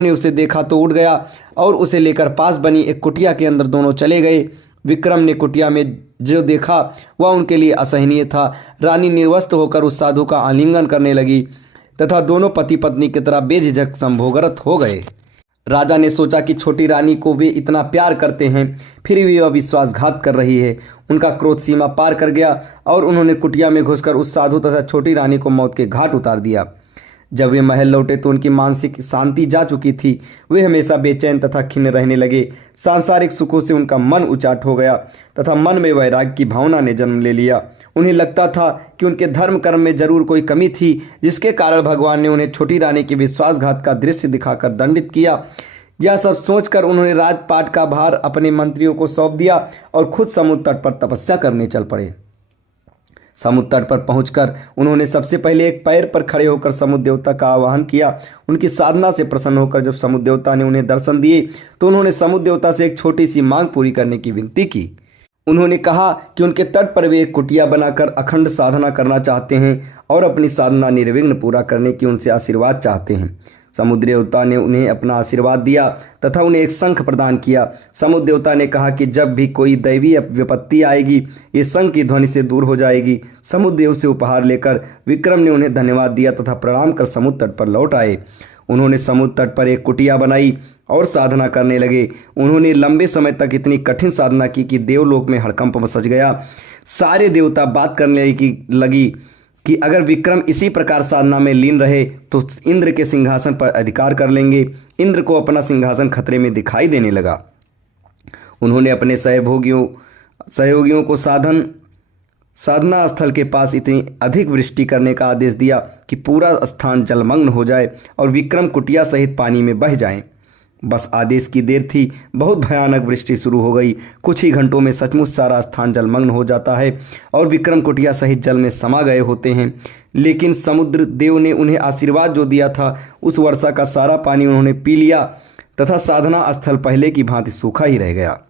ने उसे देखा तो उठ गया और उसे लेकर पास बनी एक कुटिया के अंदर दोनों चले गए। विक्रम ने कुटिया में जो देखा वह उनके लिए असहनीय था। रानी निर्वस्त्र होकर उस साधु का आलिंगन करने लगी तथा दोनों पति पत्नी की तरह बेझिझक संभोगरत हो गए। राजा ने सोचा कि छोटी रानी को वे इतना प्यार करते हैं, फिर भी वह विश्वासघात कर रही है। उनका क्रोध सीमा पार कर गया और उन्होंने कुटिया में घुसकर उस साधु तथा छोटी रानी को मौत के घाट उतार दिया। जब वे महल लौटे तो उनकी मानसिक शांति जा चुकी थी। वे हमेशा बेचैन तथा खिन्न रहने लगे। सांसारिक सुखों से उनका मन उचाट हो गया तथा मन में वैराग्य की भावना ने जन्म ले लिया। उन्हें लगता था कि उनके धर्म कर्म में जरूर कोई कमी थी, जिसके कारण भगवान ने उन्हें छोटी रानी के विश्वासघात का दृश्य दिखाकर दंडित किया। यह सब सोचकर उन्होंने राजपाट का भार अपने मंत्रियों को सौंप दिया और खुद समुद्र तट पर तपस्या करने चल पड़े। समुद्र तट पर पहुंचकर उन्होंने सबसे पहले एक पैर पर खड़े होकर समुद्र देवता का आवाहन किया। उनकी साधना से प्रसन्न होकर जब समुद्र देवता ने उन्हें दर्शन दिए तो उन्होंने समुद्र देवता से एक छोटी सी मांग पूरी करने की विनती की। उन्होंने कहा कि उनके तट पर वे एक कुटिया बनाकर अखंड साधना करना चाहते हैं और अपनी साधना निर्विघ्न पूरा करने की उनसे आशीर्वाद चाहते हैं। समुद्र देवता ने उन्हें अपना आशीर्वाद दिया तथा उन्हें एक शंख प्रदान किया। समुद्र देवता ने कहा कि जब भी कोई दैवीय विपत्ति आएगी ये शंख की ध्वनि से दूर हो जाएगी। समुद्र देव से उपहार लेकर विक्रम ने उन्हें धन्यवाद दिया तथा प्रणाम कर समुद्र तट पर लौट आए। उन्होंने समुद्र तट पर एक कुटिया बनाई और साधना करने लगे। उन्होंने लंबे समय तक इतनी कठिन साधना की कि देवलोक में हड़कंप मच गया। सारे देवता बात करने की लगी कि अगर विक्रम इसी प्रकार साधना में लीन रहे तो इंद्र के सिंहासन पर अधिकार कर लेंगे। इंद्र को अपना सिंहासन खतरे में दिखाई देने लगा। उन्होंने अपने सहयोगियों को साधना स्थल के पास इतनी अधिक वृष्टि करने का आदेश दिया कि पूरा स्थान जलमग्न हो जाए और विक्रम कुटिया सहित पानी में बह जाएं। बस आदेश की देर थी, बहुत भयानक वृष्टि शुरू हो गई। कुछ ही घंटों में सचमुच सारा स्थान जलमग्न हो जाता है और विक्रम कुटिया सहित जल में समा गए होते हैं। लेकिन समुद्र देव ने उन्हें आशीर्वाद जो दिया था उस वर्षा का सारा पानी उन्होंने पी लिया तथा साधना स्थल पहले की भांति सूखा ही रह गया।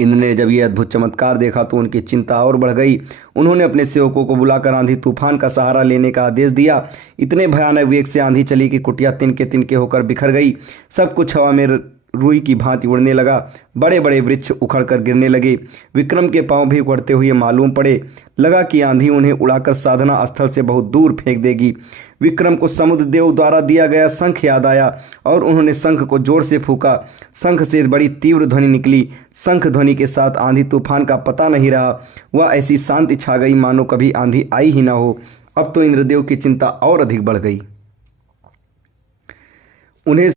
इंद्र ने जब यह अद्भुत चमत्कार देखा तो उनकी चिंता और बढ़ गई। उन्होंने अपने सेवकों को बुलाकर आंधी तूफान का सहारा लेने का आदेश दिया। इतने भयानक वेग से आंधी चली कि कुटिया तिनके तिनके होकर बिखर गई। सब कुछ हवा में रुई की भांति उड़ने लगा। बड़े बड़े वृक्ष उखड़कर गिरने लगे। विक्रम के पांव भी उखड़ते हुए मालूम पड़े। लगा कि आंधी उन्हें उड़ाकर साधना स्थल से बहुत दूर फेंक देगी। विक्रम को समुद्र देव द्वारा दिया गया शंख याद आया और उन्होंने शंख को जोर से फूंका। शंख से बड़ी तीव्र ध्वनि निकली। शंख ध्वनि के साथ आंधी तूफान का पता नहीं रहा। वह ऐसी शांति छा गई मानो कभी आंधी आई ही ना हो। अब तो इंद्रदेव की चिंता और अधिक बढ़ गई। उन्हें